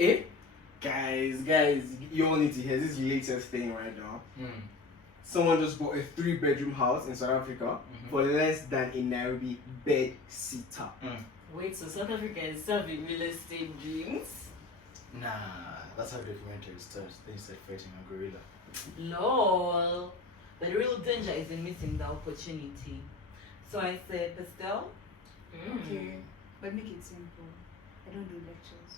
Eh? Guys, you all need to hear this latest thing right now. Someone just bought a 3-bedroom house in South Africa for less than a Nairobi bed sitter. Wait, so South Africa is serving real estate dreams? Nah, that's how documentary starts. They start fighting a gorilla. Lol. The real danger is in missing the opportunity. So I said, Pastel? Okay, but make it simple. I don't do lectures.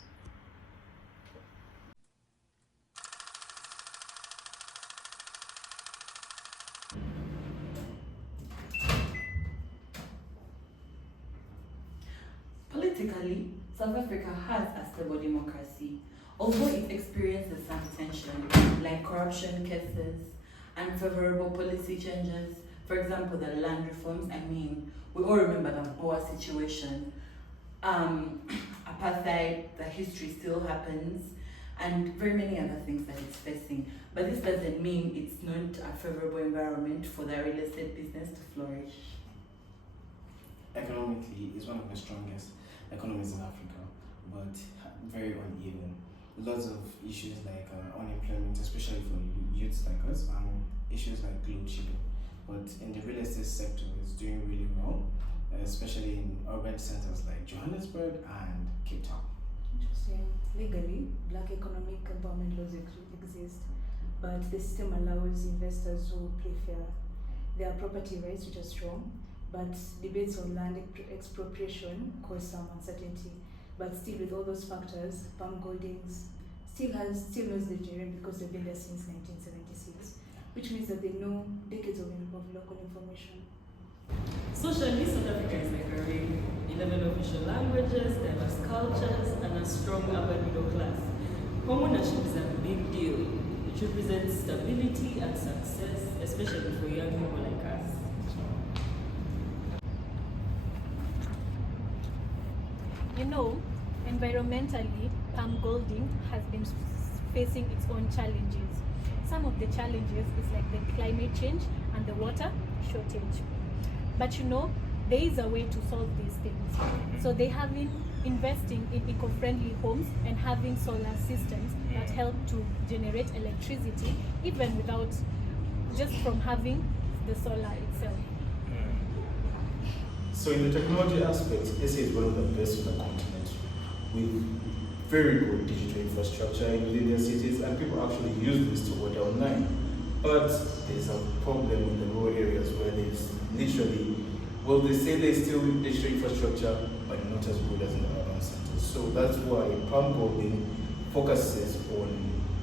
Politically, South Africa has a stable democracy, although it experiences some tension, like corruption cases, unfavorable policy changes. For example, the land reforms. I mean, we all remember the Boer situation. Apartheid, the history still happens, and very many other things that it's facing. But this doesn't mean it's not a favorable environment for the real estate business to flourish. Economically, it's one of the strongest economies in Africa, but very uneven. Lots of issues like unemployment, especially for youths like us, and issues like load shedding. But in the real estate sector, it's doing really well, especially in urban centers like Johannesburg and Cape Town. Interesting. Legally, black economic empowerment laws exist, but the system allows investors who play fair. There are property rights which are strong, but debates on land expropriation cause some uncertainty. But still, with all those factors, Palm Holdings still knows the Nigerian because they've been there since 1976, which means that they know decades of local information. Socially, South Africa is like a ring. 11 official languages, diverse cultures, and a strong urban middle class. Homeownership is a big deal. It represents stability and success, especially for young people like us. You know, environmentally, palm golding has been facing its own challenges. Some of the challenges is like the climate change and the water shortage. But you know, there is a way to solve these things. So they have been investing in eco-friendly homes and having solar systems that help to generate electricity even without, just from having the solar itself. So in the technology aspect, SA is one of the best in the continent with very good digital infrastructure within their cities, and people actually use this to order online. But there's a problem in the rural areas where there's literally, well, they say there's still digital infrastructure, but not as good as in the urban centers. So that's why Palm Golding focuses on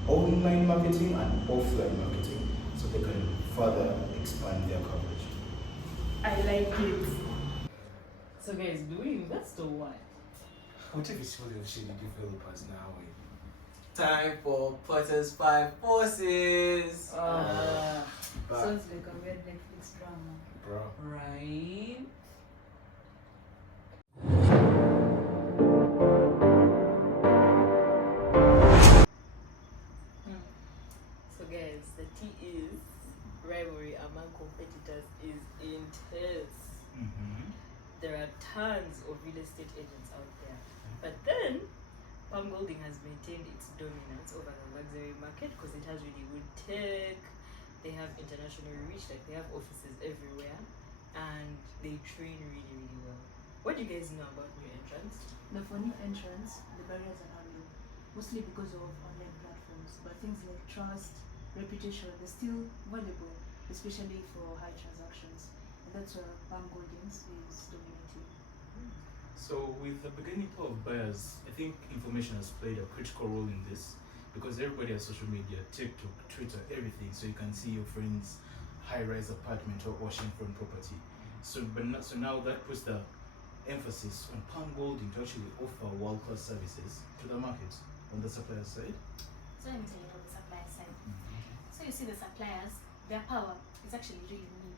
online marketing and offline marketing, so they can further expand their coverage. I like it. So guys, do we invest or what? What if it's full of shady developers now? Time for Potter's 5 Forces. Sounds like a weird Netflix drama. Bro. Right? So guys, the tea is rivalry among competitors is intense. There are tons of real estate agents out there. But then, Palm Golding has maintained its dominance over the luxury market because it has really good tech. They have international reach, like they have offices everywhere, and they train really, really well. What do you guys know about new entrants? But for new entrants, the barriers are not low, mostly because of online platforms. But things like trust, reputation, they're still valuable, especially for high transactions. And that's where Palm Holdings is dominating. So with the beginning pool of buyers, I think information has played a critical role in this because everybody has social media, TikTok, Twitter, everything. So you can see your friend's high-rise apartment or oceanfront property. So now that puts the emphasis on Palm Golding to actually offer world-class services to the market on the supplier side. So let me tell you about the supplier side. So you see the suppliers, their power is actually really need.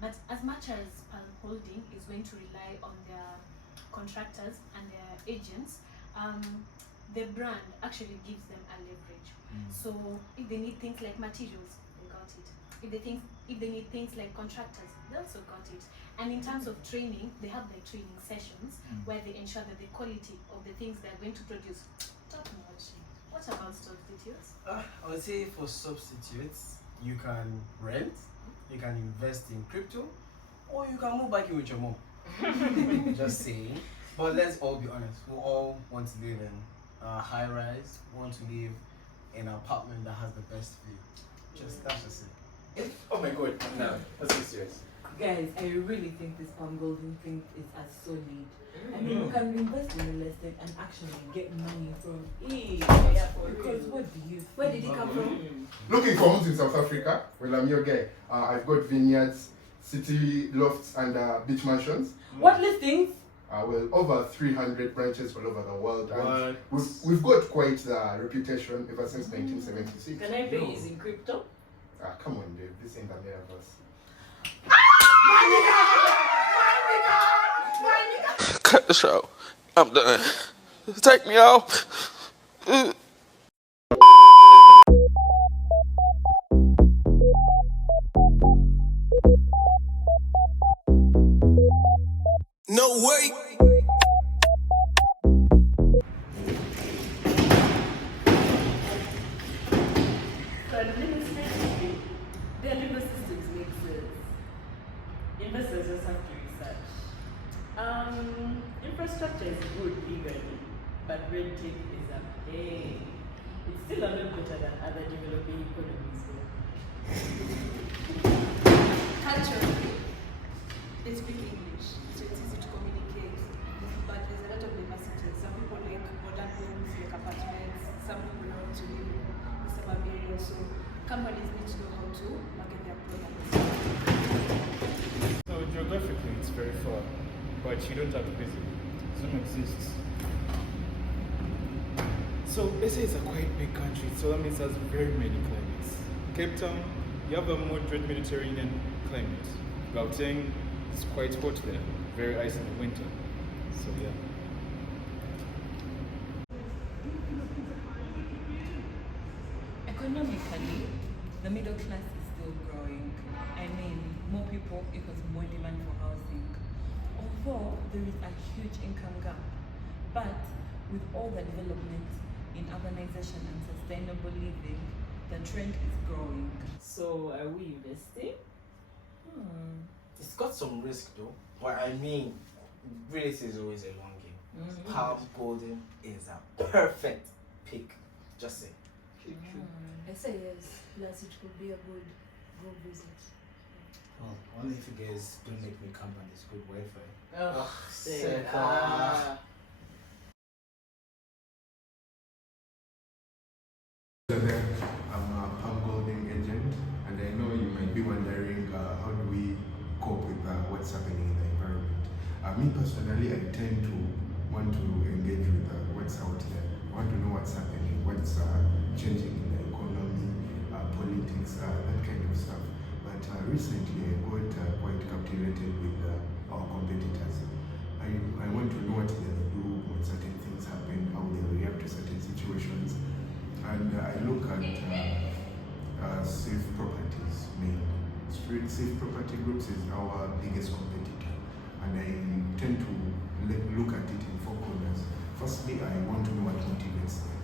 But as much as Palm Holding is going to rely on their contractors and their agents, the brand actually gives them a leverage. So if they need things like materials, they got it. If they need things like contractors, they also got it. And in terms of training, they have like training sessions where they ensure that the quality of the things they're going to produce Top notch. What about substitutes? I would say for substitutes, you can rent, you can invest in crypto, or you can move back in with your mom. Just saying. But let's all be honest. We all want to live in a high rise. We want to live in an apartment that has the best view. That's just it. Oh my god, no, let's be serious. Guys, I really think this palm golden thing is as solid. I mean, you can invest in real estate and actually get money from it. Because what do you think? Where did it come from? Looking for homes in South Africa? Well, I'm your guy. I've got vineyards, city lofts, and beach mansions. What listings? Well, over 300 branches all over the world. And What? we've got quite the reputation ever since 1976. Can I pay using crypto? Come on, Dave. This ain't the metaverse. Cut the show. I'm done. Take me off. No way. Their legal systems make sense. Investors just have to research. Infrastructure is good legally, but red tape is a pain. It's still a lot better than other developing economies. Culturally, they speak English, so it's easy to communicate. But there's a lot of diversity. Some people like modern homes, like apartments. Some people want to live in the suburb area. So companies need to know how to market their products. So geographically, it's very far, but you don't have to visit. Zoom exists. So SA is a quite big country, so that means it has very many climates. Cape Town, you have a moderate Mediterranean climate. Gauteng, it's quite hot there, very icy in the winter. So yeah. Economically, the middle class is still growing. I mean, more people equals more demand for housing. Although there is a huge income gap, but with all the development in urbanization and sustainable living, the trend is growing. So, are we investing? It's got some risk though. But I mean, real estate is always a long game. Palm Golden is a perfect pick. Just say. I say yes. Plus, it could be a good visit. Oh, only if you guys don't make me come on this good Wi-Fi. Say, I'm a palm golden agent, and I know you might be wondering how do we cope with what's happening in the environment. Me personally, I tend to want to engage with what's out there. I want to know what's happening, what's changing in the economy, politics, that kind of stuff. But recently, I got quite captivated with our competitors. I want to know what they do when certain things happen, how they react to certain situations. And I look at safe properties mainly. Safe property groups is our biggest competitor, and I tend to look at it in four corners. Firstly, I want to know what motivates them,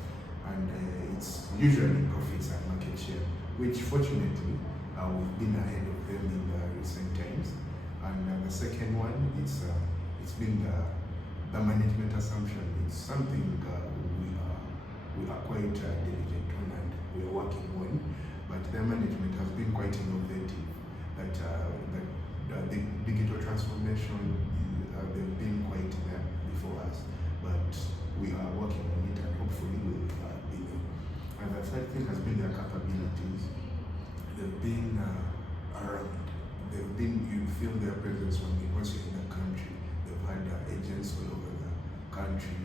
and it's usually profits and market share, which fortunately we've been ahead of them in the recent times. And the second one, it's been the management assumption. It's something we are quite diligent on and we are working on, but their management has been quite innovative. The digital transformation, they've been quite there before us, but we are working on it and hopefully we'll be there. And the third thing has been their capabilities. They've been around. You feel their presence once you're in the country. They've had agents all over the country,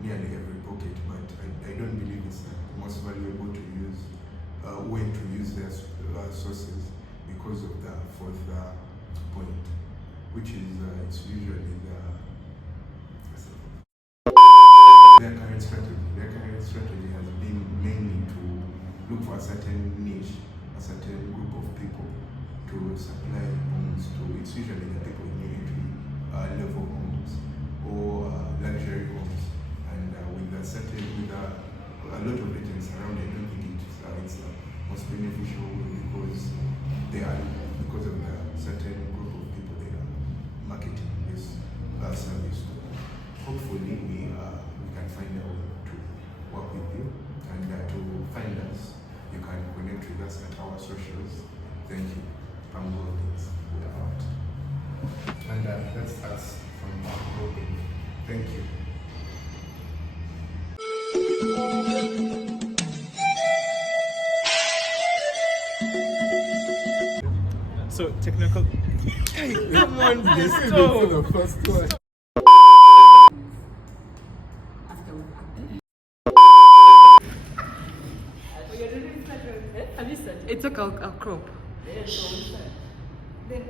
nearly every pocket, but I don't believe it's the most valuable to use way to use their sources because of the fourth point, which is it's usually their current strategy. Their current strategy has been mainly to look for a certain niche, a certain group of people to supply homes to. It's usually the people in new entry level homes or luxury homes. And with a a lot of agents around. I don't think it's most beneficial because because of the certain group of people they are marketing this service to. Hopefully we can find a way to work with you, and to find us you can connect with us at our socials. Thank you. Palm Holdings, we are out. And that's us from Palm Holdings. Thank you. So technical. Come on, this is the first one. It's okay, I'll crop. Yeah, so we start. Then